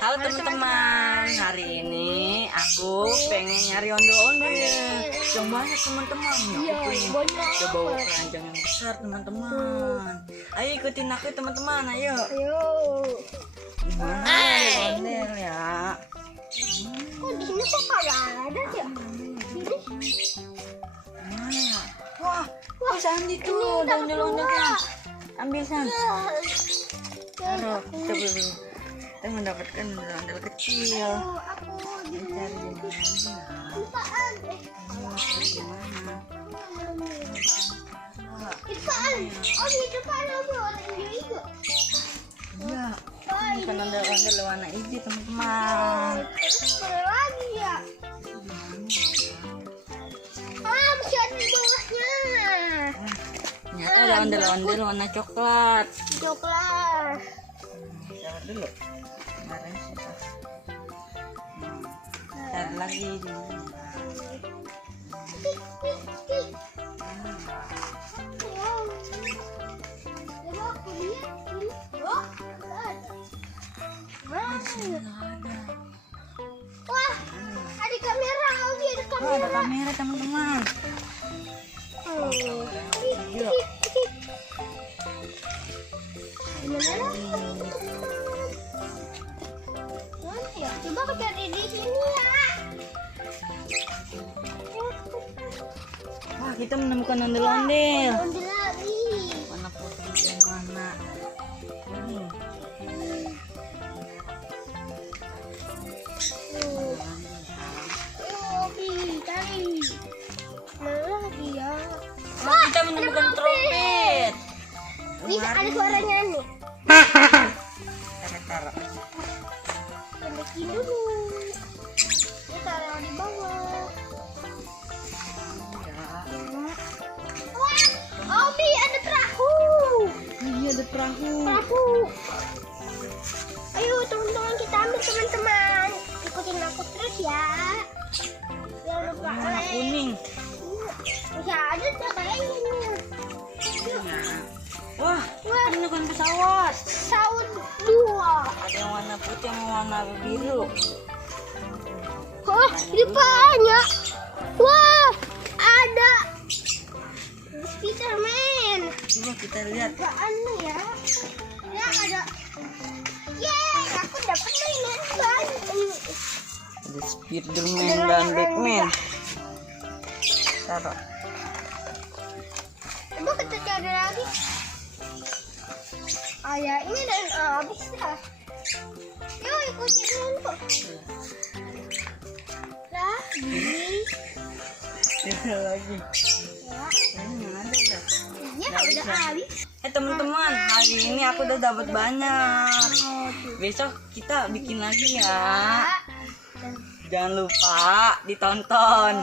Halo teman-teman, hari ini aku pengen nyari ondel-ondel yang banyak teman-teman. Aku udah bawa keranjang yang besar teman-teman. Ayo ikutin aku teman-teman, ayo. Gimana ondel ya? Kok di sini kok kagak ada ya? Mana ya? Wah, Sandi tuh ondel-ondelnya. Ambil San. Taruh, coba dulu. Kita mendapatkan ondel kecil. Aku di Cari di mana? apaan? Gimana? Apaan? Oh di depan ada orang juga. Iya. Bukan ondel-ondel warna hijau teman-teman. Terus mana lagi ya? Ah, masih ada di bawahnya. Ternyata ada ondel-ondel warna coklat. Coklat. Cari dulu. Kemarin susah. Cari lagi di mana? Wah, ada kamera, Aldi, ada Oh, ada kamera. kamera teman-teman. Iya. Gimana lagi? Mana ya? Coba aku cari di sini ya. Wah, kita menemukan ondel-ondel. Ondel lagi. Mana putih dan mana ini? Cari. Mana lagi ya? Wah, kita menemukan trompet. Ini ada suaranya nih. Taruh. Pendekin dulu. Ini taruh di bawah. Wah, Obi ada perahu. Iya, ada perahu. Perahu. Ayo teman-teman kita ambil teman-teman. Ikutin aku terus ya. Jangan lupa Warna like. kuning. Masih ada kayaknya. Wah, ini bukan pesawat. Saud 2. Ada yang warna putih sama warna biru. Oh, ini banyak. Wah, ada Spiderman. Coba kita lihat. Apaan ya? Ya ada. Yeay, aku dapat mainan baru. Ada Spiderman dan Batman. Taruh. Coba kita cari lagi. Ah ya, ini dan habis lah. Yuk ikutin dulu. Lagi. Lagi. Ya, Ini ada dah. iya udah habis. Teman-teman, hari ini aku udah dapat banyak. Besok kita bikin lagi ya. Jangan lupa ditonton.